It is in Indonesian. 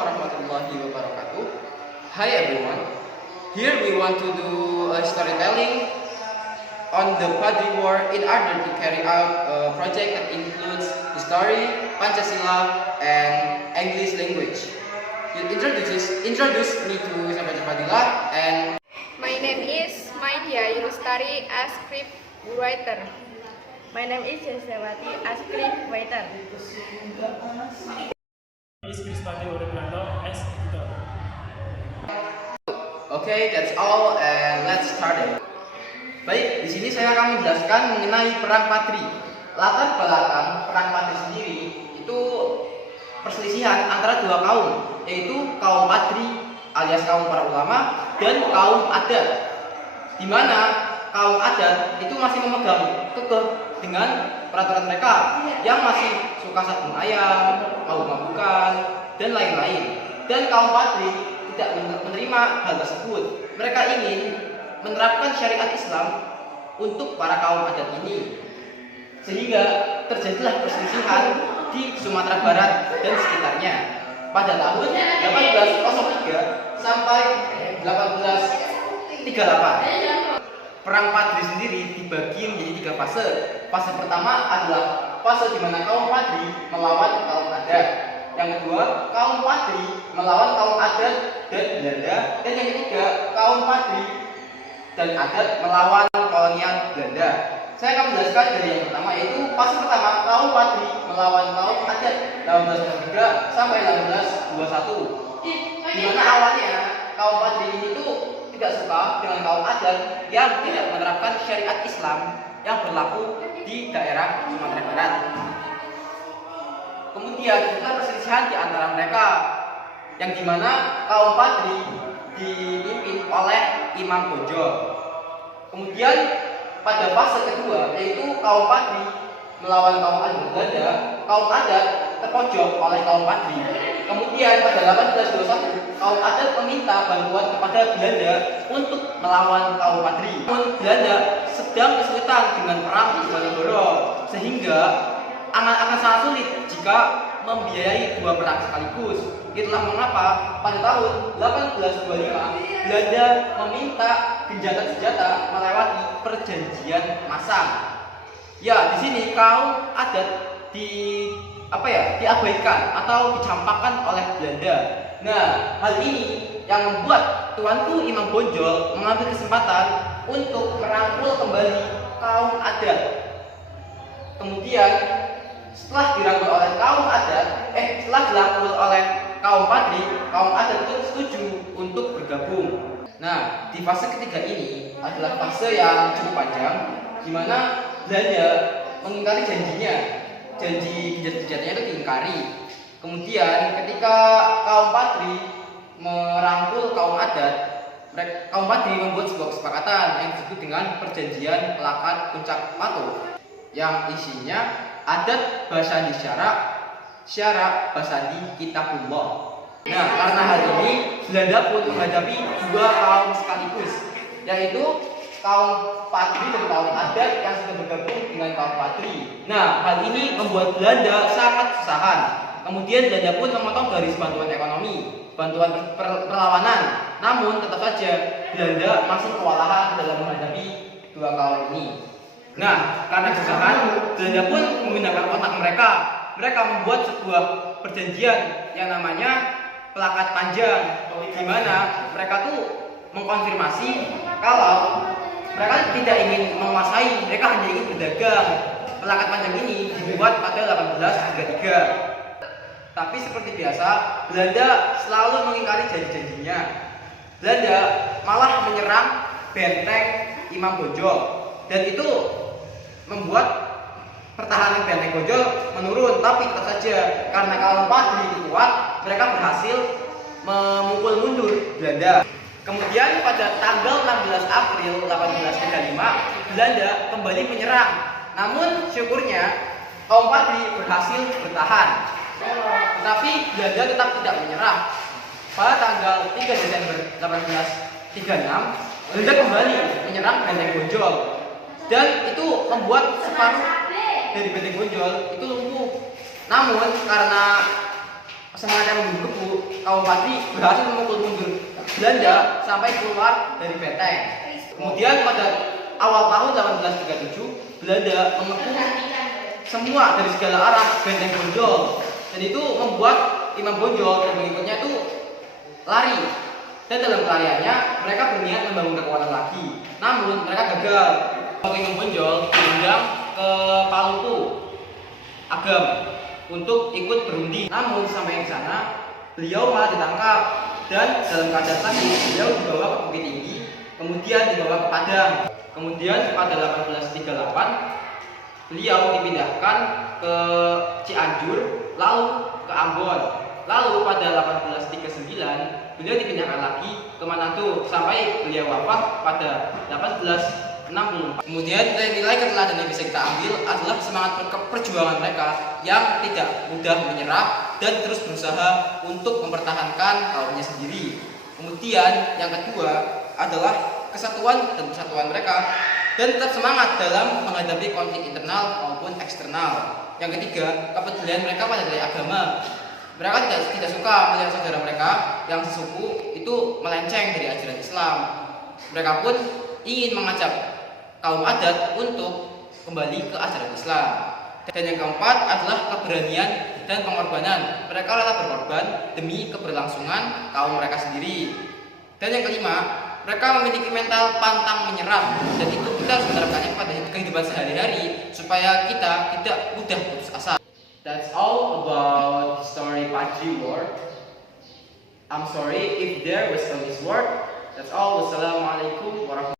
warahmatullahi wabarakatuh. Hi everyone. Here we want to do a storytelling on the Padri War in order to carry out a project that includes history, Pancasila, and English language. You introduce me to Sahabat Fadila and My name is Maidia Yulustari as script writer. My name is Yasewati as script writer. Is Kristani Uribranto as editor. Okay, that's all and let's start it. Baik, di sini saya akan menjelaskan mengenai perang Padri. Latar belakang perang Padri sendiri itu perselisihan antara dua kaum, yaitu kaum Padri alias kaum para ulama dan kaum adat. Di mana kaum adat itu masih memegang kekeh dengan peraturan mereka yang masih suka sabung ayam, mabuk-mabukan, dan lain-lain. Dan kaum Padri tidak menerima hal tersebut. Mereka ingin menerapkan syariat Islam untuk para kaum adat ini. Sehingga terjadilah perselisihan di Sumatera Barat dan sekitarnya pada tahun 1803 sampai 1838. Perang Padri sendiri dibagi menjadi tiga fase. Fase pertama adalah fase di mana kaum Padri melawan kaum adat. Yang kedua, kaum Padri melawan kaum adat dan Belanda. Dan yang ketiga, kaum Padri dan adat melawan kolonial Belanda. Saya akan menjelaskan dari yang pertama, yaitu fase pertama kaum Padri melawan kaum adat 1803 sampai 1821. Di mana awalnya kaum Padri itu tidak suka dengan kaum adat yang tidak menerapkan syariat Islam yang berlaku di daerah Sumatera Barat. Kemudian ada perselisihan di antara mereka, yang dimana kaum Padri dipimpin oleh Imam Bonjol. Kemudian pada fase kedua, yaitu kaum Padri melawan kaum adat Belanda, kaum adat terpojok oleh kaum Padri. Kemudian pada 1821, kaum adat meminta bantuan kepada Belanda untuk melawan kaum Padri. Namun Belanda sedang kesulitan dengan perang di Diponegoro, sehingga akan sangat sulit jika membiayai dua perang sekaligus. Itulah mengapa pada tahun 1825 Belanda meminta gencatan senjata melewati perjanjian Masang. Ya, di sini kaum adat diabaikan atau dicampakkan oleh Belanda. Nah, hal ini yang membuat tuanku Imam Bonjol mengambil kesempatan untuk merangkul kembali kaum adat. Kemudian setelah dirangkul oleh kaum Padri, kaum adat itu setuju untuk bergabung. Nah, di fase ketiga ini adalah fase yang cukup panjang, di mana Belanda mengingkari janjinya. Janji genjatan-genjatannya itu diingkari. Kemudian ketika kaum Padri merangkul kaum adat, kaum Padri membuat sebuah kesepakatan yang disebut dengan Perjanjian Lakat Puncak Patuh, yang isinya adat basandi syarak basandi kitabullah. Nah, karena hal ini Belanda pun menghadapi dua kaum sekaligus, yaitu kaum Padri dan kaum adat yang sudah bergabung dengan kaum Padri. Nah, hal ini membuat Belanda sangat kesusahan. Kemudian Belanda pun memotong garis bantuan ekonomi, bantuan perlawanan. Namun tetap saja Belanda masih kewalahan dalam menghadapi dua kaum ini. Nah, karena kesusahan, Belanda pun menggunakan otak mereka. Mereka membuat sebuah perjanjian yang namanya Plakat Panjang, di mana mereka tuh mengkonfirmasi kalau mereka tidak ingin menguasai, mereka hanya ingin berdagang. Plakat Panjang ini dibuat pada 1833. Tapi seperti biasa, Belanda selalu mengingkari janji-janjinya. Belanda malah menyerang benteng Imam Bonjol, dan itu membuat pertahanan benteng Bonjol menurun. Tapi tetap saja karena kaum Padri kuat, mereka berhasil memukul mundur Belanda. Kemudian pada tanggal 16 April 1835 Belanda kembali menyerang. Namun syukurnya kaum Padri berhasil bertahan. Tetapi Belanda tetap tidak menyerah. Pada tanggal 3 Desember 1836 Belanda kembali menyerang benteng Bonjol, dan itu membuat separuh dari benteng Bonjol itu lumpuh. Namun karena semangat yang menggebu, kaum Patri berhasil memukul mundur Belanda sampai keluar dari benteng. Kemudian pada awal tahun 1837 Belanda mengepung semua dari segala arah benteng Bonjol, dan itu membuat Imam Bonjol dan pengikutnya itu lari. Dan dalam pelariannya mereka berniat membangun kekuatan lagi, namun mereka gagal. Imam Bonjol diundang ke Paluku Agam untuk ikut berunding, namun sampai di sana beliau malah ditangkap dan dalam keadaan sakit beliau dibawa ke Bukit Tinggi, kemudian dibawa ke Padang. Kemudian pada 1838 beliau dipindahkan ke Cianjur, lalu ke Ambon. Lalu pada 1839 beliau dipindahkan lagi ke Manado sampai beliau wafat pada 1864. Kemudian nilai keteladan yang bisa kita ambil adalah semangat perjuangan mereka yang tidak mudah menyerah dan terus berusaha untuk mempertahankan kaumnya sendiri. Kemudian yang kedua adalah kesatuan dan persatuan mereka dan tetap semangat dalam menghadapi konflik internal maupun eksternal. Yang ketiga, kepedulian mereka pada nilai agama. Mereka tidak suka melihat saudara mereka yang sesuku itu melenceng dari ajaran Islam. Mereka pun ingin mengajak kaum adat untuk kembali ke ajaran Islam. Dan yang keempat adalah keberanian dan pengorbanan. Mereka rela berkorban demi keberlangsungan kaum mereka sendiri. Dan yang kelima, mereka memiliki mental pantang menyerah, dan itu kita harus menerapkannya pada kehidupan sehari-hari supaya kita tidak mudah putus asa. That's all about the story Patri War. I'm sorry if there was a misword. That's all. Wassalamualaikum warahmatullahi wabarakatuh.